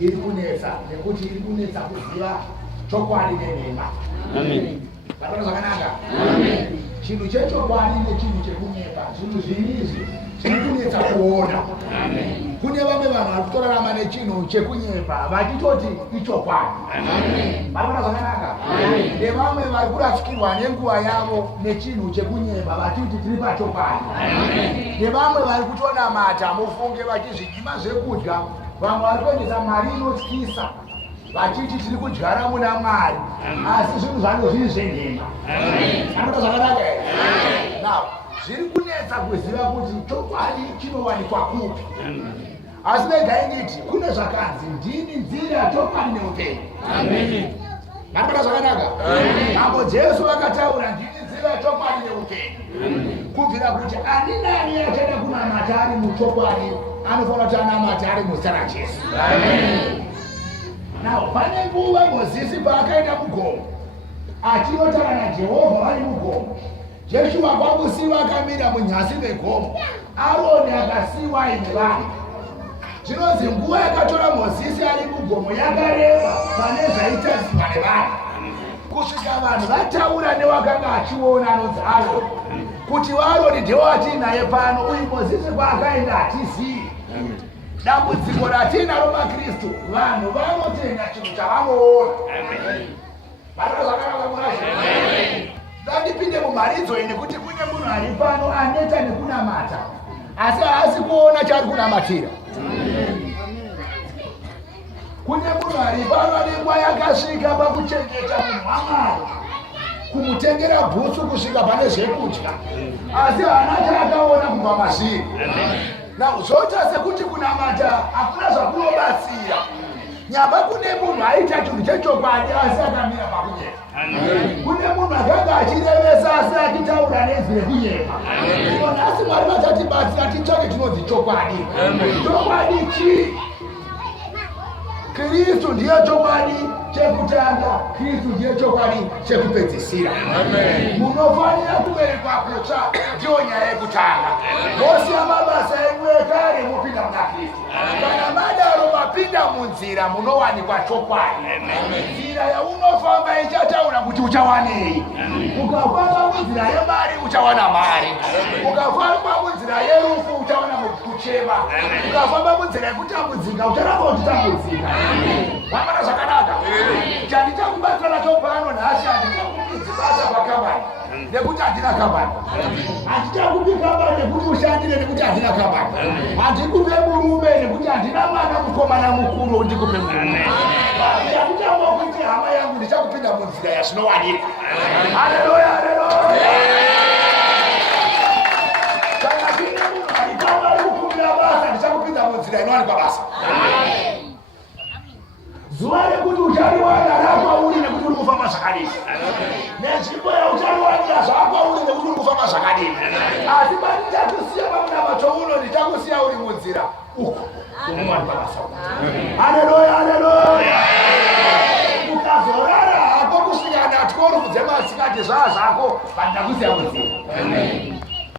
iri kunetsa nekuti iri kunetsa kuziva chokwadi nenhema. Amen. Vakana zvakanaka. Amen. Chinhu chechokwadi nechinhu chekunyepa, zvinhu zviviri zviri kunetsa kuona. Amen. Kune vamwe vanhu vari kutorarama nechinhu chekunyepa vachitoti ichokwadi. Amen. Vakana zvakanaka. Amen. Nevamwe vari kurasikirwa nenguva yavo nechinhu chekunyepa vachiti tiri pachokwadi. Amen. Nevamwe vari kutonamata mufunge vachizvinyima zvekudya, vamwe vari kuendesa mari inotyisa vachiti tiri kudyara muna Mwari, asi zvinhu zvacho zviri zvenhema. Anoita zvakanaka here? Now zviri kunetsa kuziva kuti chokwadi chinowanikwa kupi. Asi regai nditi kune zvakanzi ndini nzira, chokwadi neupenyu. Anoita zvakanaka. Mambo Jesu vakataura ndini nzira, chokwadi neupenyu, kubvira kuti ani nani achada kunamata ari muchokwadi anofanira kuti anamate ari muzita raJesu. Now pane nguva Mozisi paakaenda mugomo achinotaura naJehovha vari mugomo, Joshua kwakusiyiwa akamira munyasi megomo, Aroni akasiyiwa aine vanhu. Zvinonzi nguva yakatora Mozisi ari mugomo yakareba pane zvaitaziwa nevanhu, kusvika vanhu vataura newakanga achiona anonzi Aroni kuti Aroni ndiwo atinaye pano, uyu Mozisi kwaakaenda hatizivi. Dambudziko ratinaro maKristu, vanhu vanotenga chinhu chavanoona. Vanhu zvakanaka murashi. Ngandipinde mumharidzo iyi nekuti kune munhu ari pano aneta nekunamata asi haasi kuona chaari kunamatira. Kune munhu ari pano ane nguva yakasvika pakuchengeta munhu waMwari, kumutengera bhutsu kusvika pane zvekudya, asi haana chaakaona kubva mazviri. Now zvoita sekuti kunamata hakuna zvakunobatsira. Nyamba kune munhu aita chinhu chechokwadi asi akamira pakunyepa. Kune munhu akanga achirevesa asi achitaura nezwi rekunyepa. Nhasi Mwari vachatibatsira titsvake chinonzi chokwadi. Chokwadi chii? Kristu ndiye chokwadi chekutanga, Kristu ndiye chokwadi chekupedzisira. Munofanira kuberekwa kutsva ndiyo nyaya yekutanga. Mosiya mabasa enyu ekare mupinda muna Kristu. Kana madaro mapinda munzira munowanikwa chokwadi. Nzira yaunofamba ichataura kuti uchawanei. Ukafamba munzira yemari uchawana mari, ukafamba munzira yerufu uchawana kuchema, ukafamba munzira yekutambudzika ucharamba uchitambudzika. Vamwana zvakanaka. Chandichakubatsira nacho pano nhasi handichakupi basa pakambani nekuti handina kambani, handichakupi kambani nekuti ushandire nekuti handina kambani, handikupe murume nekuti handina mwana mukomana mukuru ndikupe murume. Handichambokuiti hama yangu ndichakupinda munzira yazvinowanika. Haleluya, haleluya. Kana kune munhu aripamba ari kukumbira basa ndichakupinda munzira inowanikwa basa. Zuva rekuti uchariwana rakwauri nekuti uri kufamba zvakadini, nenzvimbo yauchariwanira zvakwauri nekuti uri kufamba zvakadini. Asi pandichakusiya pamunamacho uno ndichakusiya uri munzira uko unowanikwa basa. Haleluya, haleluya. Ukazorara hako kusvika ndatyo uri kudzema asikati zvaa zvako pandakusiya munzira.